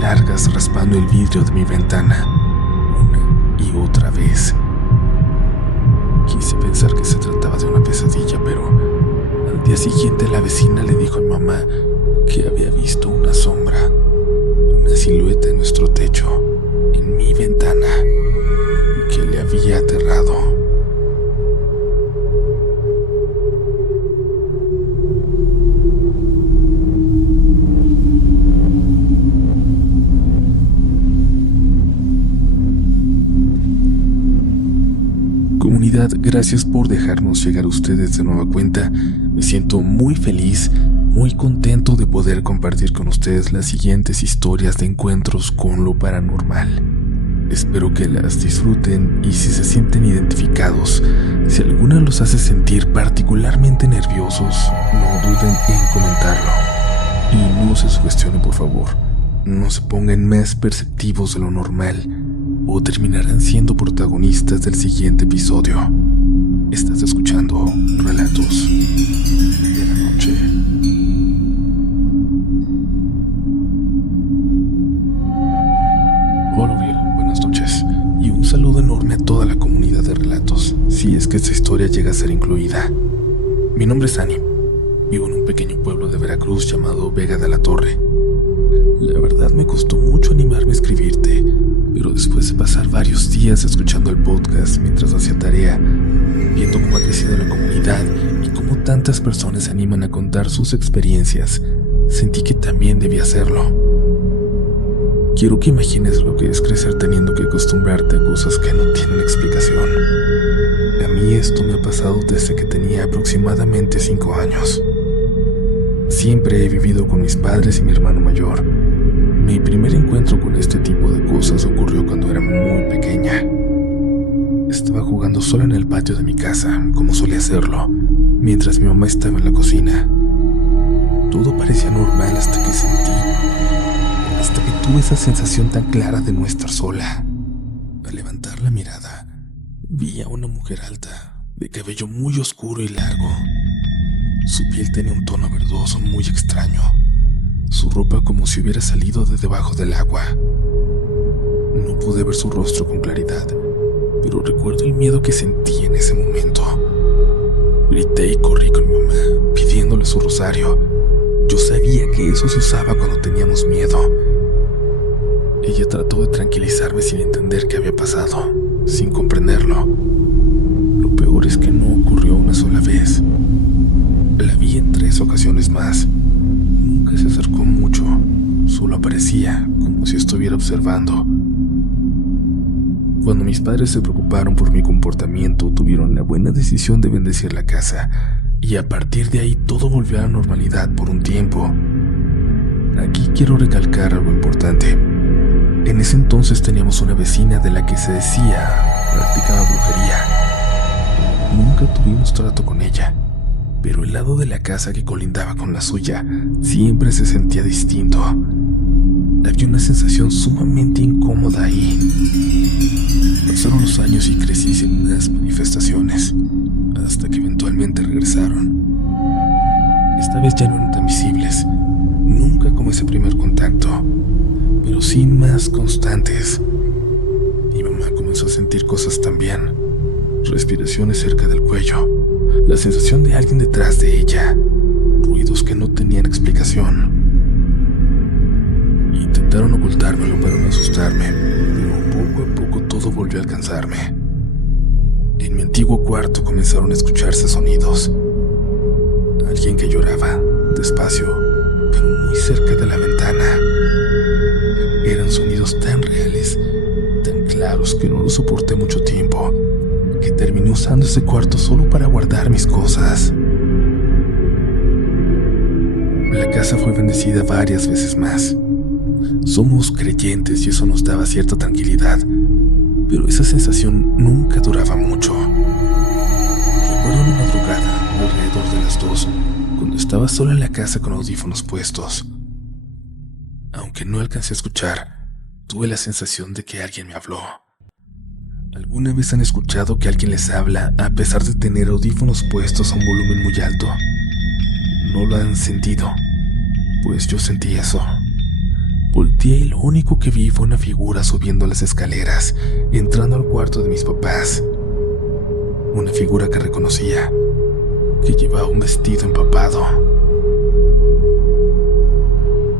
largas raspando el vidrio de mi ventana, una y otra vez. Quise pensar que se trataba de una pesadilla, pero al día siguiente la vecina le dijo a mi mamá que había visto una sombra, una silueta en nuestro techo, en mi ventana, y que le había aterrado. Comunidad, gracias por dejarnos llegar a ustedes de nueva cuenta. Me siento muy feliz, muy contento de poder compartir con ustedes las siguientes historias de encuentros con lo paranormal. Espero que las disfruten y si se sienten identificados, si alguna los hace sentir particularmente nerviosos, no duden en comentarlo. Y no se sugestionen, por favor. No se pongan más perceptivos de lo normal o terminarán siendo protagonistas del siguiente episodio. Estás escuchando Relatos de la Noche. Hola Uriel, buenas noches. Y un saludo enorme a toda la comunidad de relatos, si es que esta historia llega a ser incluida. Mi nombre es Ani. Vivo en un pequeño pueblo de Veracruz llamado Vega de la Torre. La verdad me costó mucho animarme a escribirte, pero después de pasar varios días escuchando el podcast mientras hacía tarea, viendo cómo ha crecido la comunidad y cómo tantas personas se animan a contar sus experiencias, sentí que también debía hacerlo. Quiero que imagines lo que es crecer teniendo que acostumbrarte a cosas que no tienen explicación. A mí esto me ha pasado desde que tenía aproximadamente 5 años. Siempre he vivido con mis padres y mi hermano mayor. Mi primer encuentro con este tipo de cosas ocurrió cuando era muy pequeña. Estaba jugando sola en el patio de mi casa, como solía hacerlo, mientras mi mamá estaba en la cocina. Todo parecía normal hasta que tuve esa sensación tan clara de no estar sola. Al levantar la mirada, vi a una mujer alta, de cabello muy oscuro y largo. Su piel tenía un tono verdoso muy extraño. Su ropa como si hubiera salido de debajo del agua. No pude ver su rostro con claridad, pero recuerdo el miedo que sentí en ese momento. Grité y corrí con mi mamá, pidiéndole su rosario. Yo sabía que eso se usaba cuando teníamos miedo. Ella trató de tranquilizarme sin entender qué había pasado, sin comprenderlo. Lo peor es que no ocurrió una sola vez. La vi en 3 ocasiones más. Nunca se acercó mucho, solo aparecía como si estuviera observando. Cuando mis padres se preocuparon por mi comportamiento, tuvieron la buena decisión de bendecir la casa, y a partir de ahí todo volvió a la normalidad por un tiempo. Aquí quiero recalcar algo importante. En ese entonces teníamos una vecina de la que se decía practicaba brujería. Nunca tuvimos trato con ella, pero el lado de la casa que colindaba con la suya siempre se sentía distinto. Había una sensación sumamente incómoda ahí. Pasaron los años y crecí sin unas manifestaciones, hasta que eventualmente regresaron. Esta vez ya no eran tan visibles, nunca como ese primer contacto, pero sí más constantes. Mi mamá comenzó a sentir cosas también, respiraciones cerca del cuello, la sensación de alguien detrás de ella, ruidos que no tenían explicación. Intentaron ocultármelo para no asustarme, pero poco a poco todo volvió a alcanzarme. En mi antiguo cuarto comenzaron a escucharse sonidos. Alguien que lloraba, despacio, pero muy cerca de la ventana. Eran sonidos tan reales, tan claros que no los soporté mucho tiempo, que terminé usando ese cuarto solo para guardar mis cosas. La casa fue bendecida varias veces más. Somos creyentes y eso nos daba cierta tranquilidad, pero esa sensación nunca duraba mucho. Recuerdo una madrugada, alrededor de las 2, cuando estaba sola en la casa con audífonos puestos. Aunque no alcancé a escuchar, tuve la sensación de que alguien me habló. ¿Alguna vez han escuchado que alguien les habla a pesar de tener audífonos puestos a un volumen muy alto? ¿No lo han sentido? Pues yo sentí eso. Volteé y lo único que vi fue una figura subiendo las escaleras, entrando al cuarto de mis papás. Una figura que reconocía, que llevaba un vestido empapado.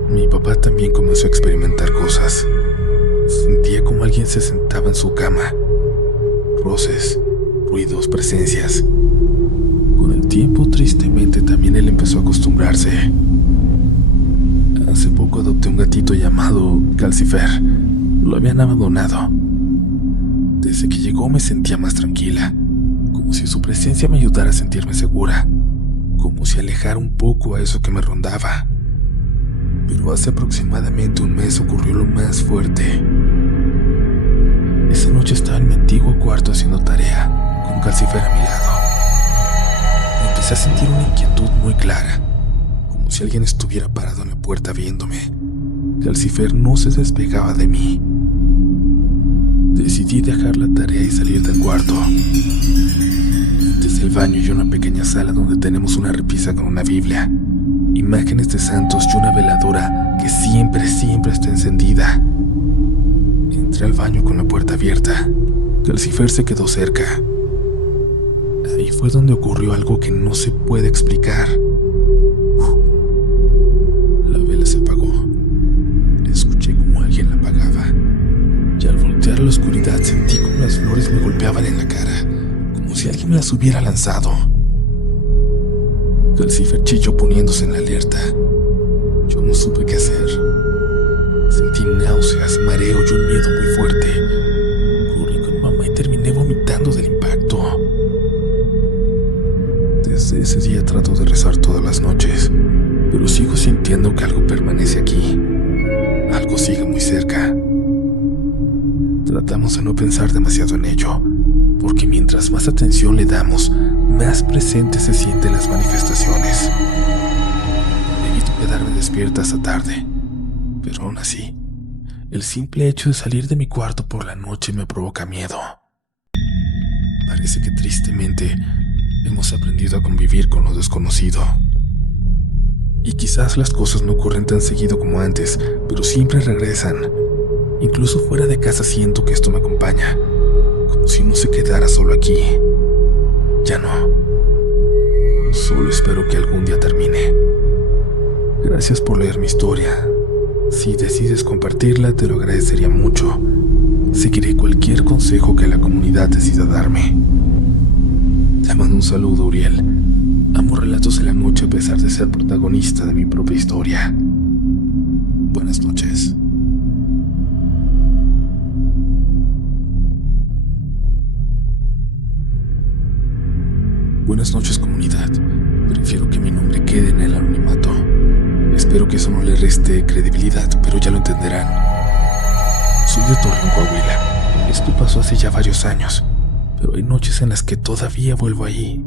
Mi papá también comenzó a experimentar cosas. Sentía como alguien se sentaba en su cama. Roces, ruidos, presencias. Con el tiempo, tristemente, también él empezó a acostumbrarse. Hace poco adopté un gatito llamado Calcifer. Lo habían abandonado. Desde que llegó me sentía más tranquila, como si su presencia me ayudara a sentirme segura, como si alejara un poco a eso que me rondaba. Pero hace aproximadamente un mes ocurrió lo más fuerte. Esa noche estaba en mi antiguo cuarto haciendo tarea, con Calcifer a mi lado. Empecé a sentir una inquietud muy clara, como si alguien estuviera parado en la puerta viéndome. Calcifer no se despegaba de mí. Decidí dejar la tarea y salir del cuarto. Desde el baño y una pequeña sala donde tenemos una repisa con una Biblia, imágenes de santos y una veladora que siempre está encendida. Entré al baño con la puerta abierta. Calcifer se quedó cerca. Ahí fue donde ocurrió algo que no se puede explicar. La vela se apagó. Escuché como alguien la apagaba. Y al voltear a la oscuridad sentí como las flores me golpeaban en la cara, como si alguien me las hubiera lanzado. Calcifer chilló poniéndose en la alerta. Yo no supe qué hacer. Sentí náuseas, mareo y un miedo muy fuerte. Corrí con mamá y terminé vomitando del impacto. Desde ese día trato de rezar todas las noches, pero sigo sintiendo que algo permanece aquí. Algo sigue muy cerca. Tratamos de no pensar demasiado en ello, porque mientras más atención le damos, más presentes se sienten las manifestaciones. Evito quedarme despierta hasta tarde, pero aún así, el simple hecho de salir de mi cuarto por la noche me provoca miedo. Parece que tristemente hemos aprendido a convivir con lo desconocido. Y quizás las cosas no ocurren tan seguido como antes, pero siempre regresan. Incluso fuera de casa siento que esto me acompaña, como si no se quedara solo aquí. Ya no. Solo espero que algún día termine. Gracias por leer mi historia. Si decides compartirla, te lo agradecería mucho. Seguiré cualquier consejo que la comunidad decida darme. Te mando un saludo, Uriel. Amo relatos de la noche a pesar de ser protagonista de mi propia historia. Buenas noches. Buenas noches, comunidad. Prefiero que mi nombre quede en el anonimato. Espero que eso no le reste credibilidad, pero ya lo entenderán. Soy de Torreón, Coahuila. Esto pasó hace ya varios años, pero hay noches en las que todavía vuelvo allí.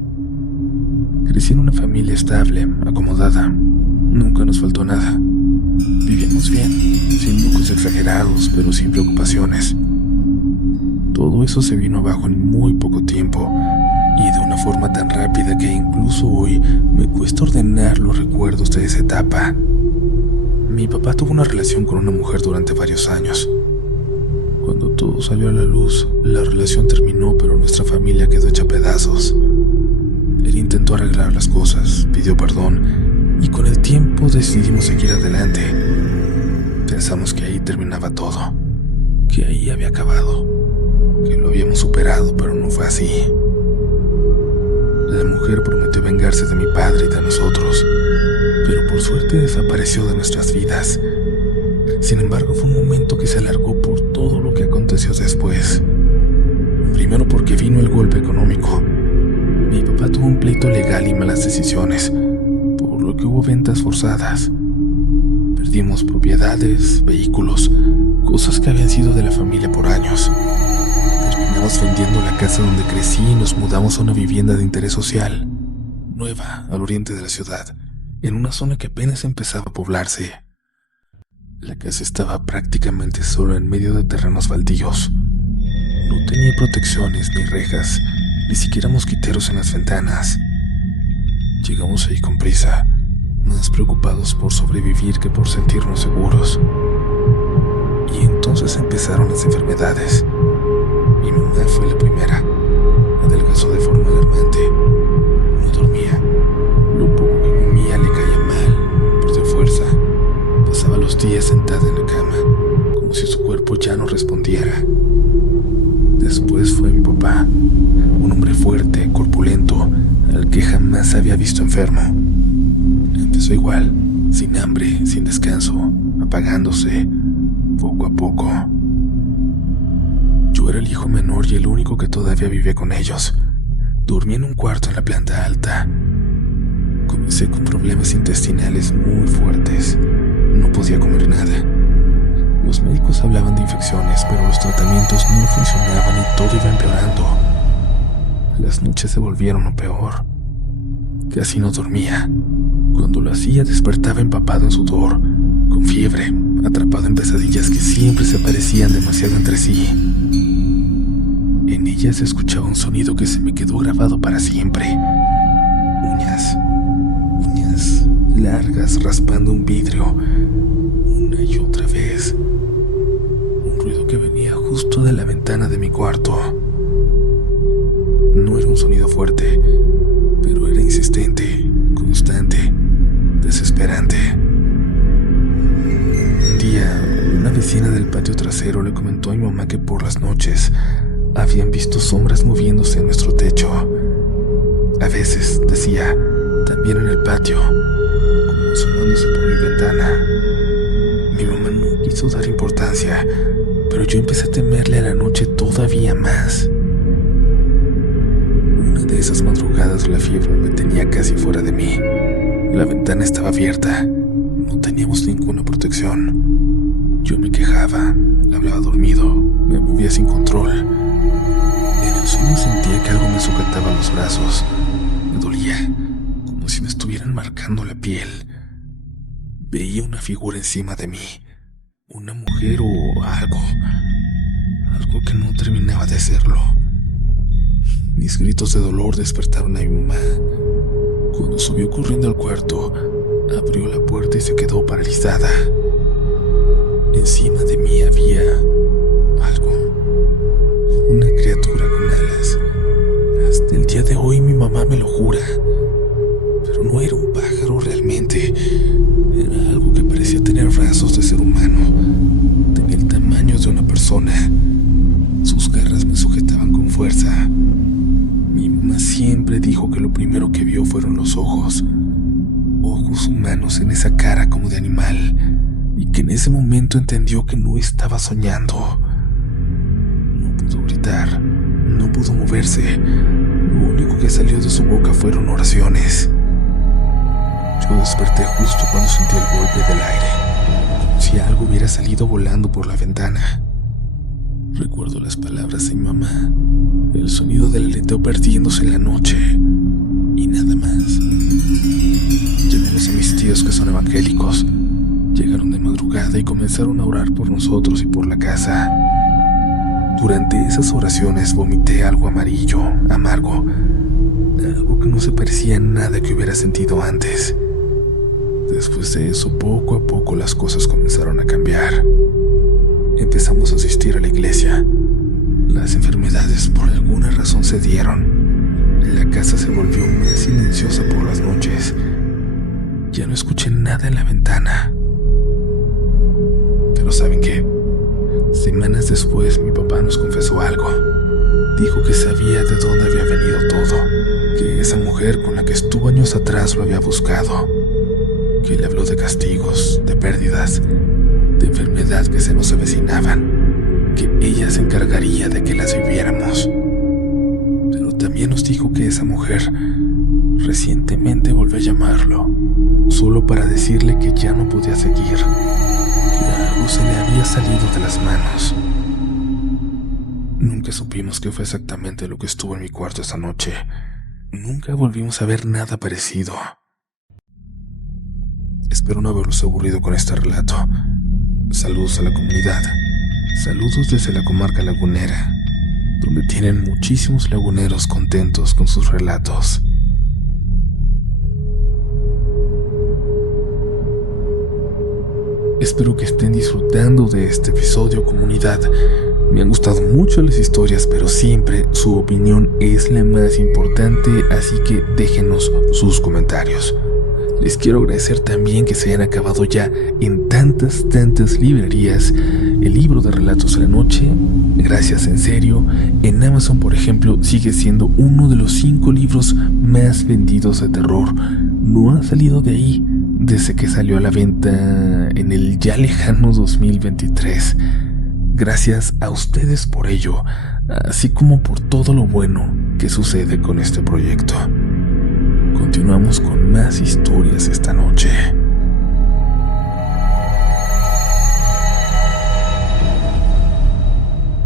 Crecí en una familia estable, acomodada. Nunca nos faltó nada. Vivíamos bien, sin lujos exagerados, pero sin preocupaciones. Todo eso se vino abajo en muy poco tiempo, y de una forma tan rápida que incluso hoy me cuesta ordenar los recuerdos de esa etapa. Mi papá tuvo una relación con una mujer durante varios años. Cuando todo salió a la luz, la relación terminó, pero nuestra familia quedó hecha pedazos. Él intentó arreglar las cosas, pidió perdón, y con el tiempo decidimos seguir adelante. Pensamos que ahí terminaba todo, que ahí había acabado, que lo habíamos superado, pero no fue así. La mujer prometió vengarse de mi padre y de nosotros, pero por suerte desapareció de nuestras vidas. Sin embargo, fue un momento que se alargó por todo lo que aconteció después. Primero porque vino el golpe económico. Mi papá tuvo un pleito legal y malas decisiones, por lo que hubo ventas forzadas. Perdimos propiedades, vehículos, cosas que habían sido de la familia por años. Terminamos vendiendo la casa donde crecí y nos mudamos a una vivienda de interés social, nueva, al oriente de la ciudad, en una zona que apenas empezaba a poblarse. La casa estaba prácticamente sola en medio de terrenos baldíos. No tenía protecciones ni rejas, ni siquiera mosquiteros en las ventanas. Llegamos ahí con prisa, más preocupados por sobrevivir que por sentirnos seguros. entonces empezaron las enfermedades. Mi mamá fue la primera. Adelgazó de forma alarmante. No dormía. Lo poco que comía le caía mal. Perdió fuerza. Pasaba los días sentada en la cama, como si su cuerpo ya no respondiera. Después fue mi papá, un hombre fuerte, corpulento, al que jamás había visto enfermo. Empezó igual, sin hambre, sin descanso, apagándose, poco a poco. Yo era el hijo menor y el único que todavía vivía con ellos. Dormía en un cuarto en la planta alta. Comencé con problemas intestinales muy fuertes. No podía comer nada. Los médicos hablaban de infecciones, pero los tratamientos no funcionaban y todo iba empeorando. Las noches se volvieron lo peor. Casi no dormía. Cuando lo hacía despertaba empapado en sudor, con fiebre, atrapado en pesadillas que siempre se parecían demasiado entre sí. En ellas se escuchaba un sonido que se me quedó grabado para siempre. Uñas largas raspando un vidrio, una y otra vez. Un ruido que venía justo de la ventana de mi cuarto. No era un sonido fuerte, pero era insistente, constante, desesperante. Un día, una vecina del patio trasero le comentó a mi mamá que por las noches habían visto sombras moviéndose en nuestro techo. A veces, decía, también en el patio, como asomándose por mi ventana. Mi mamá no quiso dar importancia, pero yo empecé a temerle a la noche todavía más. Una de esas madrugadas la fiebre me tenía casi fuera de mí. La ventana estaba abierta, no teníamos ninguna protección. Yo me quejaba, hablaba dormido, me movía sin control. En el sueño sentía que algo me sujetaba los brazos. Me dolía, como si me estuvieran marcando la piel. Veía una figura encima de mí, una mujer o algo que no terminaba de serlo. Mis gritos de dolor despertaron a mi mamá. Cuando subió corriendo al cuarto, abrió la puerta y se quedó paralizada. Encima de mí había algo, una criatura con alas. Hasta el día de hoy mi mamá me lo jura. Pero no era un pájaro realmente. Era algo que parecía tener brazos de ser humano. Tenía el tamaño de una persona. Sus garras me sujetaban con fuerza. Mi mamá siempre dijo que lo primero que vio fueron los ojos. Ojos humanos en esa cara como de animal. Y que en ese momento entendió que no estaba soñando. No pudo gritar, no pudo moverse. Lo único que salió de su boca fueron oraciones. Yo desperté justo cuando sentí el golpe del aire, como si algo hubiera salido volando por la ventana. Recuerdo las palabras de mi mamá, el sonido del aleteo perdiéndose en la noche, y nada más. Llamamos a mis tíos que son evangélicos. Llegaron de madrugada y comenzaron a orar por nosotros y por la casa. Durante esas oraciones vomité algo amarillo, amargo, algo que no se parecía a nada que hubiera sentido antes. Después de eso, poco a poco las cosas comenzaron a cambiar. Empezamos a asistir a la iglesia. Las enfermedades por alguna razón cedieron. La casa se volvió más silenciosa por las noches. Ya no escuché nada en la ventana. Pero ¿saben qué? Semanas después mi papá nos confesó algo. Dijo que sabía de dónde había venido todo, que esa mujer con la que estuvo años atrás lo había buscado, que le habló de castigos, de pérdidas, de enfermedad que se nos avecinaban, que ella se encargaría de que las viviéramos. Pero también nos dijo que esa mujer recientemente volvió a llamarlo, solo para decirle que ya no podía seguir, que algo se le había salido de las manos. Nunca supimos qué fue exactamente lo que estuvo en mi cuarto esa noche. Nunca volvimos a ver nada parecido. Espero no haberlos aburrido con este relato. Saludos a la comunidad. Saludos desde la comarca lagunera, donde tienen muchísimos laguneros contentos con sus relatos. Espero que estén disfrutando de este episodio, comunidad. Me han gustado mucho las historias, pero siempre su opinión es la más importante, así que déjenos sus comentarios. Les quiero agradecer también que se hayan acabado ya en tantas librerías el libro de Relatos de la Noche. Gracias, en serio. En Amazon, por ejemplo, sigue siendo uno de los 5 libros más vendidos de terror. No ha salido de ahí desde que salió a la venta en el ya lejano 2023. Gracias a ustedes por ello, así como por todo lo bueno que sucede con este proyecto. Continuamos con más historias esta noche.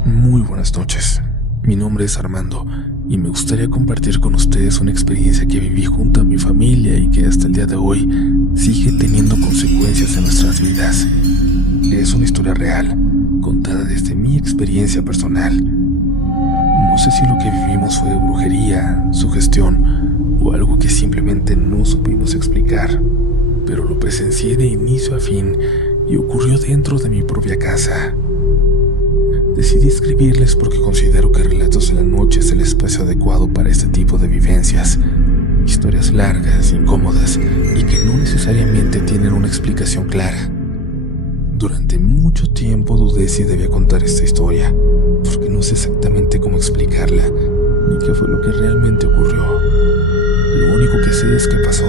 Muy buenas noches. Mi nombre es Armando y me gustaría compartir con ustedes una experiencia que viví junto a mi familia y que hasta el día de hoy sigue teniendo consecuencias en nuestras vidas. Es una historia real, contada desde mi experiencia personal. No sé si lo que vivimos fue brujería, sugestión o algo que simplemente no supimos explicar, pero lo presencié de inicio a fin y ocurrió dentro de mi propia casa. Decidí escribirles porque considero que Relatos de la Noche es el espacio adecuado para este tipo de vivencias. Historias largas, incómodas y que no necesariamente tienen una explicación clara. Durante mucho tiempo dudé si debía contar esta historia, porque no sé exactamente cómo explicarla, ni qué fue lo que realmente ocurrió. Lo único que sé es que pasó,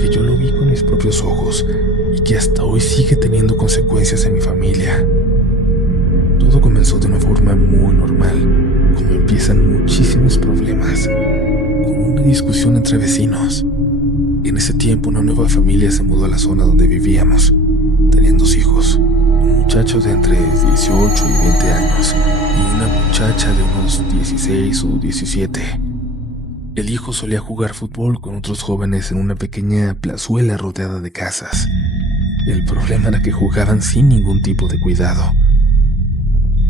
que yo lo vi con mis propios ojos y que hasta hoy sigue teniendo consecuencias en mi familia. Todo comenzó de una forma muy normal, como empiezan muchísimos problemas, con una discusión entre vecinos. En ese tiempo una nueva familia se mudó a la zona donde vivíamos. Tenían 2 hijos, un muchacho de entre 18 y 20 años y una muchacha de unos 16 o 17. El hijo solía jugar fútbol con otros jóvenes en una pequeña plazuela rodeada de casas. El problema era que jugaban sin ningún tipo de cuidado.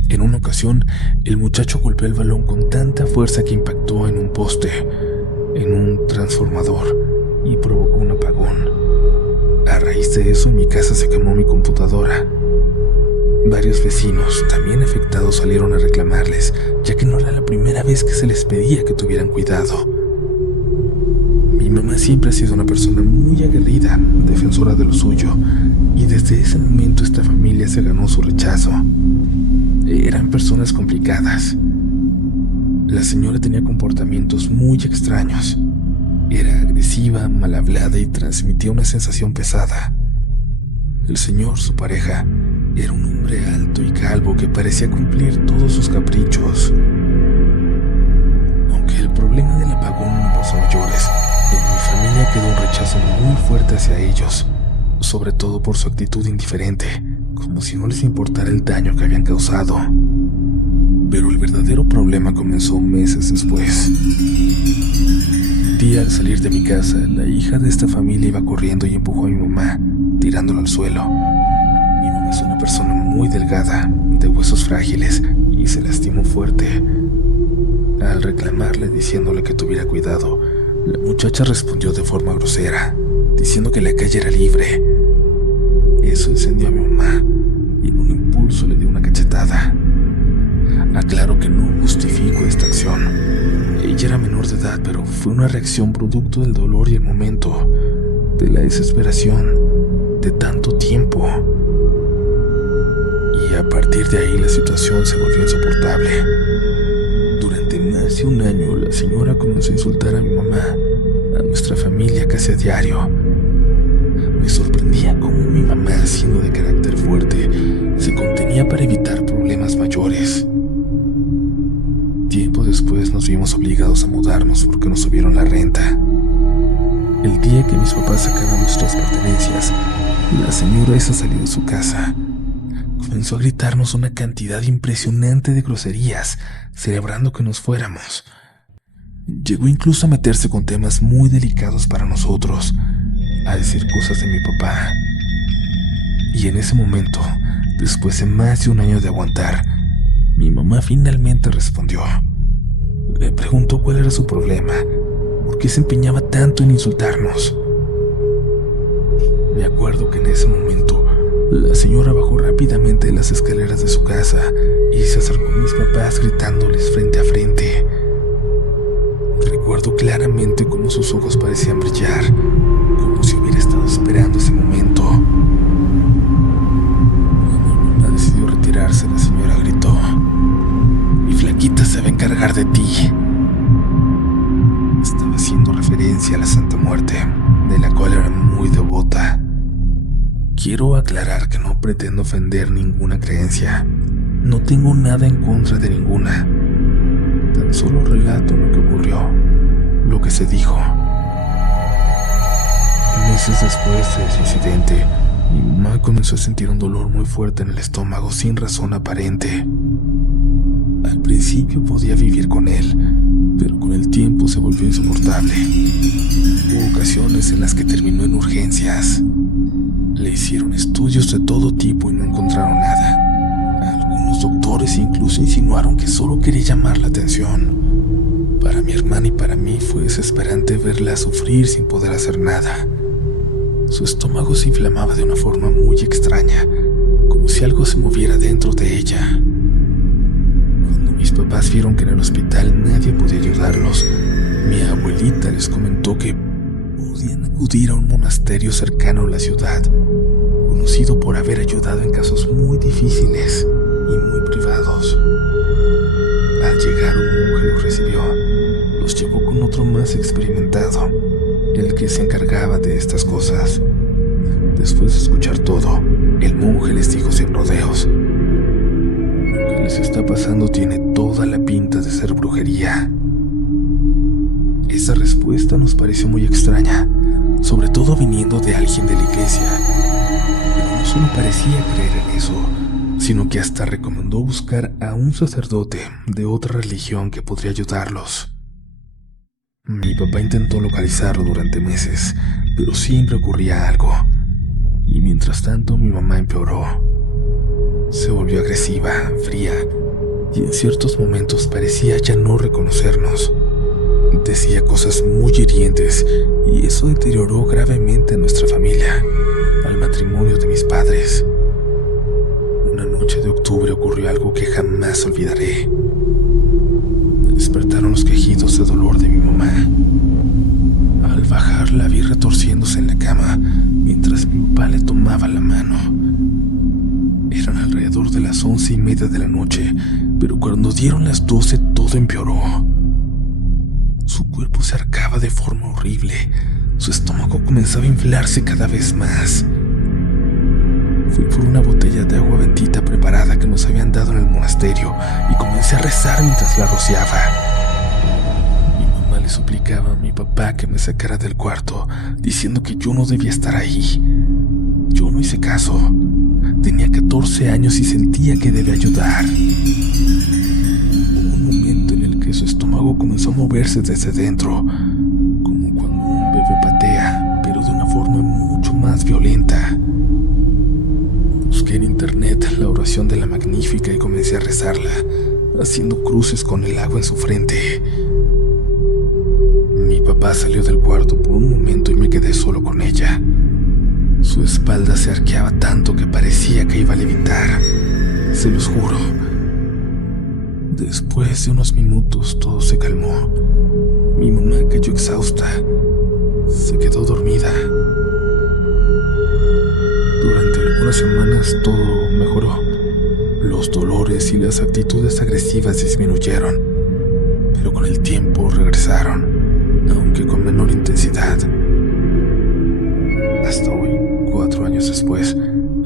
En una ocasión, el muchacho golpeó el balón con tanta fuerza que impactó en un poste, en un transformador, y provocó un apagón. A raíz de eso, en mi casa se quemó mi computadora. Varios vecinos, también afectados, salieron a reclamarles, ya que no era la primera vez que se les pedía que tuvieran cuidado. Mi mamá siempre ha sido una persona muy aguerrida, defensora de lo suyo, y desde ese momento esta familia se ganó su rechazo. Eran personas complicadas. La señora tenía comportamientos muy extraños. Era agresiva, mal hablada y transmitía una sensación pesada. El señor, su pareja, era un hombre alto y calvo que parecía cumplir todos sus caprichos. Aunque el problema del apagón no pasó a mayores, en mi familia quedó un rechazo muy fuerte hacia ellos, sobre todo por su actitud indiferente, como si no les importara el daño que habían causado. Pero el verdadero problema comenzó meses después. Un día, al salir de mi casa, la hija de esta familia iba corriendo y empujó a mi mamá, tirándola al suelo. Mi mamá es una persona muy delgada, de huesos frágiles, y se lastimó fuerte. Al reclamarle diciéndole que tuviera cuidado, la muchacha respondió de forma grosera, diciendo que la calle era libre. Eso encendió a mi mamá y en un impulso le dio una cachetada. Aclaro que no justifico esta acción. Ella era menor de edad, pero fue una reacción producto del dolor y el momento, de la desesperación, de tanto tiempo. Y a partir de ahí la situación se volvió insoportable. Durante más de un año la señora comenzó a insultar a mi mamá, a nuestra familia casi a diario. Me sorprendía cómo mi mamá, siendo de carácter fuerte, se contenía para evitar problemas mayores. Tiempo después nos vimos obligados a mudarnos porque nos subieron la renta. El día que mis papás sacaron nuestras pertenencias, la señora hizo salir de su casa. Comenzó a gritarnos una cantidad impresionante de groserías, celebrando que nos fuéramos. Llegó incluso a meterse con temas muy delicados para nosotros, a decir cosas de mi papá. Y en ese momento, después de más de un año de aguantar, mi mamá finalmente respondió. Le preguntó cuál era su problema, por qué se empeñaba tanto en insultarnos. Me acuerdo que en ese momento La señora bajó rápidamente las escaleras de su casa y se acercó a mis papás gritándoles frente a frente. Recuerdo claramente cómo sus ojos parecían brillar, como si hubiera estado esperando ese momento. Cuando mi mamá decidió retirarse, la señora gritó: "Mi flaquita se va a encargar de ti". Estaba haciendo referencia a la Santa Muerte, de la cual era muy devota. Quiero aclarar que no pretendo ofender ninguna creencia. No tengo nada en contra de ninguna. Tan solo relato lo que ocurrió, lo que se dijo. Meses después de ese incidente, mi mamá comenzó a sentir un dolor muy fuerte en el estómago sin razón aparente. Al principio podía vivir con él, pero con el tiempo se volvió insoportable. Hubo ocasiones en las que terminó en urgencias. Le hicieron estudios de todo tipo y no encontraron nada. Algunos doctores incluso insinuaron que solo quería llamar la atención. Para mi hermana y para mí fue desesperante verla sufrir sin poder hacer nada. Su estómago se inflamaba de una forma muy extraña, como si algo se moviera dentro de ella. Cuando mis papás vieron que en el hospital nadie podía ayudarlos, mi abuelita les comentó que podían acudir a un monasterio cercano a la ciudad, conocido por haber ayudado en casos muy difíciles y muy privados. Al llegar, un monje los recibió, los llevó con otro más experimentado, el que se encargaba de estas cosas. Después de escuchar todo, el monje les dijo sin rodeos: "Lo que les está pasando tiene toda la pinta de ser brujería". Esa respuesta nos pareció muy extraña, sobre todo viniendo de alguien de la iglesia. Pero no solo parecía creer en eso, sino que hasta recomendó buscar a un sacerdote de otra religión que podría ayudarlos. Mi papá intentó localizarlo durante meses, pero siempre ocurría algo. Y mientras tanto mi mamá empeoró. Se volvió agresiva, fría, y en ciertos momentos parecía ya no reconocernos. Decía cosas muy hirientes y eso deterioró gravemente a nuestra familia, al matrimonio de mis padres. Una noche de octubre ocurrió algo que jamás olvidaré. Me despertaron los quejidos de dolor de mi mamá. Al bajar la vi retorciéndose en la cama mientras mi papá le tomaba la mano. Eran alrededor de las 11:30 de la noche, pero cuando dieron las 12 todo empeoró. Su cuerpo se arcaba de forma horrible. Su estómago comenzaba a inflarse cada vez más. Fui por una botella de agua bendita preparada que nos habían dado en el monasterio y comencé a rezar mientras la rociaba. Mi mamá le suplicaba a mi papá que me sacara del cuarto, diciendo que yo no debía estar ahí. Yo no hice caso. Tenía 14 años y sentía que debía ayudar. Hubo un momento en el que su estómago comenzó a moverse desde dentro, como cuando un bebé patea, pero de una forma mucho más violenta. Busqué en internet la oración de la Magnífica y comencé a rezarla, haciendo cruces con el agua en su frente. Mi papá salió del cuarto por un momento y me quedé solo con ella. Su espalda se arqueaba tanto que parecía que iba a levitar. Se los juro. Después de unos minutos todo se calmó. Mi mamá cayó exhausta. Se quedó dormida. Durante algunas semanas todo mejoró. Los dolores y las actitudes agresivas disminuyeron, pero con el tiempo regresaron, aunque con menor intensidad. Hasta hoy, 4 años después,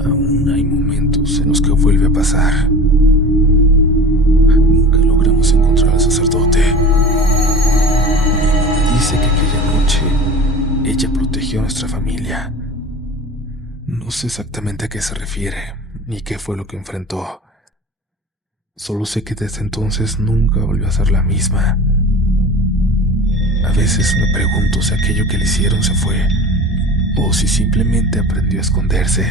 aún hay momentos en los que vuelve a pasar. Nunca logramos encontrar al sacerdote. Mi mamá dice que aquella noche ella protegió a nuestra familia. No sé exactamente a qué se refiere, ni qué fue lo que enfrentó. Solo sé que desde entonces nunca volvió a ser la misma. A veces me pregunto si aquello que le hicieron se fue, o si simplemente aprendió a esconderse.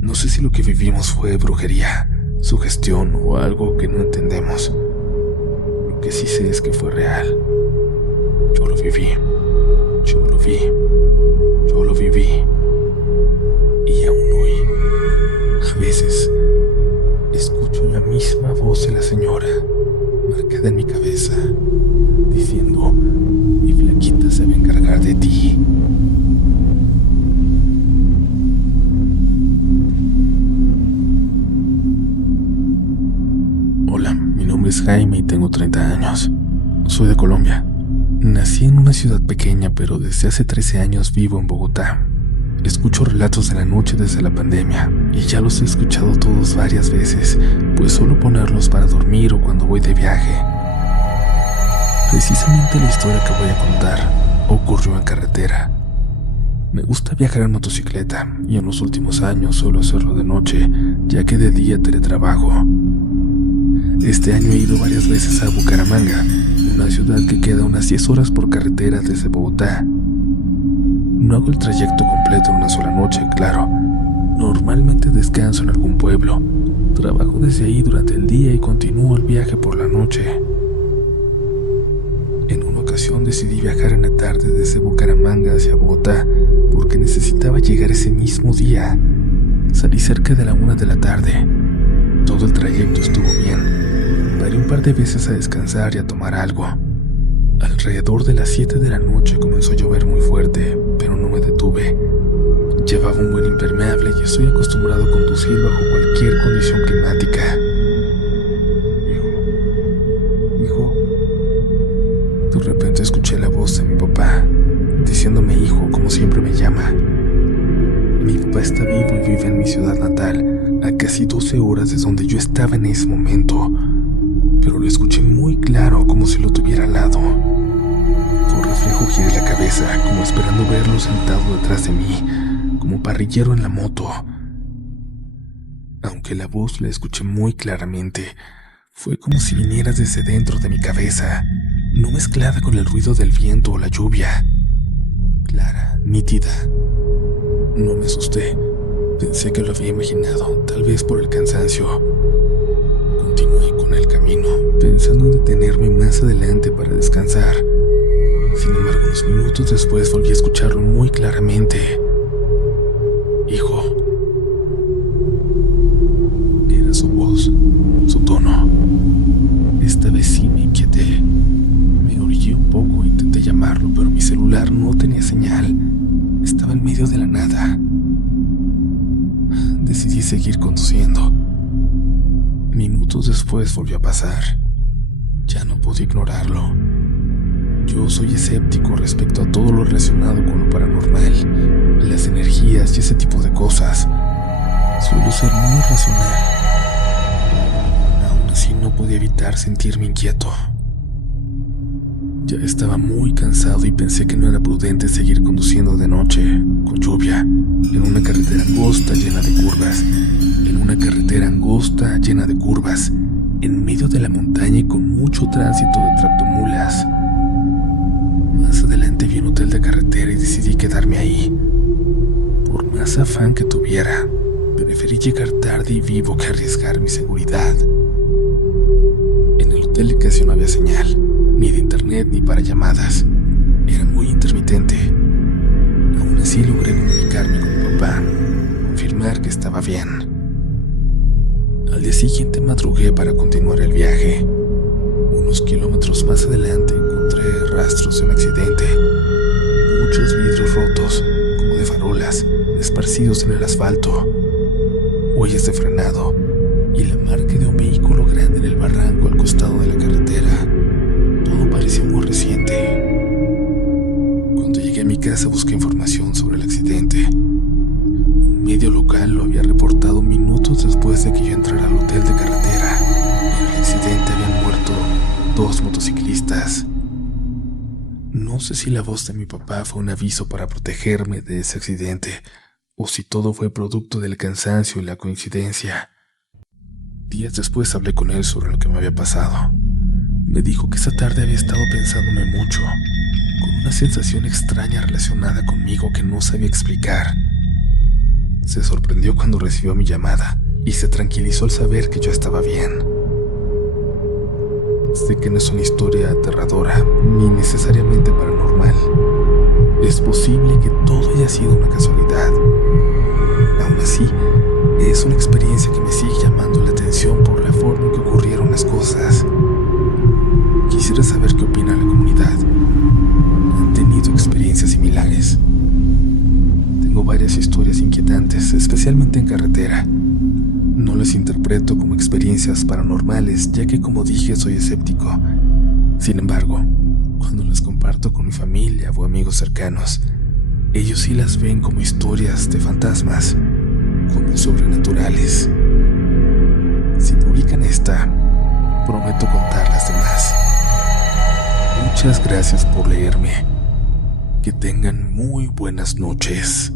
No sé si lo que vivimos fue brujería, sugestión o algo que no entendemos. Lo que sí sé es que fue real. Yo lo viví, yo lo vi, yo lo viví. Y aún hoy queda en mi cabeza, diciendo: mi flaquita se va a encargar de ti. Hola, mi nombre es Jaime y tengo 30 años. Soy de Colombia. Nací en una ciudad pequeña, pero desde hace 13 años vivo en Bogotá. Escucho relatos de la noche desde la pandemia, y ya los he escuchado todos varias veces, pues suelo ponerlos para dormir o cuando voy de viaje. Precisamente la historia que voy a contar ocurrió en carretera. Me gusta viajar en motocicleta, y en los últimos años suelo hacerlo de noche, ya que de día teletrabajo. Este año he ido varias veces a Bucaramanga, una ciudad que queda unas 10 horas por carretera desde Bogotá. No hago el trayecto completo en una sola noche, claro. Normalmente descanso en algún pueblo, trabajo desde ahí durante el día y continúo el viaje por la noche. En una ocasión decidí viajar en la tarde desde Bucaramanga hacia Bogotá porque necesitaba llegar ese mismo día. Salí cerca de la 1 de la tarde. Todo el trayecto estuvo bien. Paré un par de veces a descansar y a tomar algo. Alrededor de las 7 de la noche comenzó a llover muy fuerte, pero no me detuve. Llevaba un buen impermeable y estoy acostumbrado a conducir bajo cualquier condición climática. Hijo. De repente escuché la voz de mi papá, diciéndome hijo, como siempre me llama. Mi papá está vivo y vive en mi ciudad natal, a casi 12 horas de donde yo estaba en ese momento, pero lo escuché muy claro, como si lo tuviera al lado. Por reflejo giré la cabeza, como esperando verlo sentado detrás de mí, como parrillero en la moto. Aunque la voz la escuché muy claramente, fue como si viniera desde dentro de mi cabeza, no mezclada con el ruido del viento o la lluvia. Clara, nítida. No me asusté, pensé que lo había imaginado, tal vez por el cansancio. Continué con el camino, pensando en detenerme más adelante para descansar. Sin embargo, unos minutos después volví a escucharlo muy claramente. Hijo. Era su voz, su tono. Esta vez sí me inquieté. Me orillé un poco e intenté llamarlo, pero mi celular no tenía señal. Estaba en medio de la nada. Decidí seguir conduciendo. Minutos después volvió a pasar. Ya no pude ignorarlo. Yo soy escéptico respecto a todo lo relacionado con lo paranormal, las energías y ese tipo de cosas. Suelo ser muy racional. Aún así no podía evitar sentirme inquieto. Ya estaba muy cansado y pensé que no era prudente seguir conduciendo de noche, con lluvia, en una carretera angosta llena de curvas. En medio de la montaña y con mucho tránsito de tractomulas. Más adelante vi un hotel de carretera y decidí quedarme ahí. Por más afán que tuviera, preferí llegar tarde y vivo que arriesgar mi seguridad. En el hotel casi no había señal, ni de internet ni para llamadas. Era muy intermitente. Aún así logré comunicarme con mi papá, confirmar que estaba bien. Al día siguiente madrugué para continuar el viaje. Unos kilómetros más adelante encontré rastros de un accidente. Muchos vidrios rotos, como de farolas, esparcidos en el asfalto. Huellas de frenado y la marca de un vehículo grande en el barranco al costado de la carretera. Todo parecía muy reciente. Cuando llegué a mi casa busqué información sobre el accidente. Un medio local lo había reportado minutos después de que yo entrara al hotel de carretera. En el accidente habían muerto 2 motociclistas. No sé si la voz de mi papá fue un aviso para protegerme de ese accidente, o si todo fue producto del cansancio y la coincidencia. Días después hablé con él sobre lo que me había pasado. Me dijo que esa tarde había estado pensándome mucho, con una sensación extraña relacionada conmigo que no sabía explicar. Se sorprendió cuando recibió mi llamada y se tranquilizó al saber que yo estaba bien. Sé que no es una historia aterradora ni necesariamente paranormal. Es posible que todo haya sido una casualidad. Aún así, es una experiencia que me sigue llamando la atención por la forma en que ocurrieron las cosas. especialmente en carretera. No las interpreto como experiencias paranormales, ya que como dije soy escéptico. Sin embargo, cuando las comparto con mi familia o amigos cercanos, ellos sí las ven como historias de fantasmas, como sobrenaturales. Si publican esta, prometo contar las demás. Muchas gracias por leerme. Que tengan muy buenas noches.